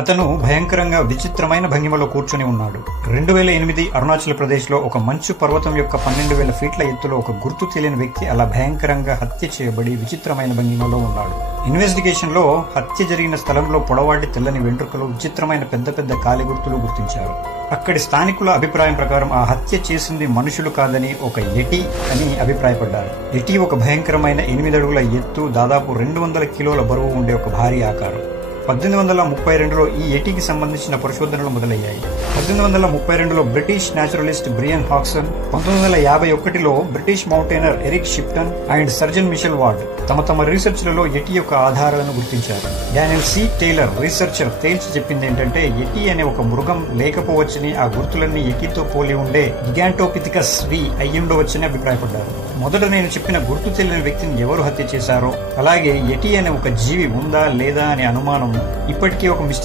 అతను భయంకరంగా విచిత్రమైన భంగిమలో కూర్చొని ఉన్నాడు. 2008 అరుణాచల్ ప్రదేశ్ లో ఒక మంచు పర్వతం యొక్క 12,000 ఫీట్ల ఎత్తులో ఒక గుర్తు తెలియని వ్యక్తి అలా భయంకరంగా హత్య చేయబడి విచిత్రమైన భంగిమలో ఉన్నాడు. ఇన్వెస్టిగేషన్ లో హత్య జరిగిన స్థలంలో పొడవాటి తెల్లని వెంట్రుకలు, విచిత్రమైన పెద్ద పెద్ద కాలి గుర్తులు గుర్తించారు. అక్కడి స్థానికుల అభిప్రాయం ప్రకారం ఆ హత్య చేసింది మనుషులు కాదని ఒక యటి అని అభిప్రాయపడ్డారు. యటి ఒక భయంకరమైన 8 అడుగుల ఎత్తు, దాదాపు 200 కిలోల బరువు ఉండే ఒక భారీ ఆకారం. 1832లో ఈ యటికి సంబంధించిన పరిశోధనలు మొదలయ్యాయి. 1832లో బ్రిటిష్ న్యాచురలిస్ట్ బ్రియన్ హాక్సన్, 1951లో British mountaineer Eric Shipton and surgeon Michael Ward తమ రీసెర్చ్లలో యటి యొక్క ఆధారాలను గుర్తించారు. డానియల్ సి టైలర్ రీసెర్చర్ తేల్చి చెప్పింది ఏంటంటే యటి అనే ఒక మృగం లేకపోవచ్చని, ఆ గుర్తులన్నీ యటితో పోలి ఉండే గిగాంటోపిథికస్ వి అయ్యుండవచ్చని అభిప్రాయపడ్డారు. మొదట నేను చెప్పిన గుర్తు తెలియని వ్యక్తిని ఎవరు హత్య చేశారో, అలాగే యటి అనే ఒక జీవి ఉందా లేదా అనే అనుమానం ఇప్పటికీ ఒక మిస్టరీ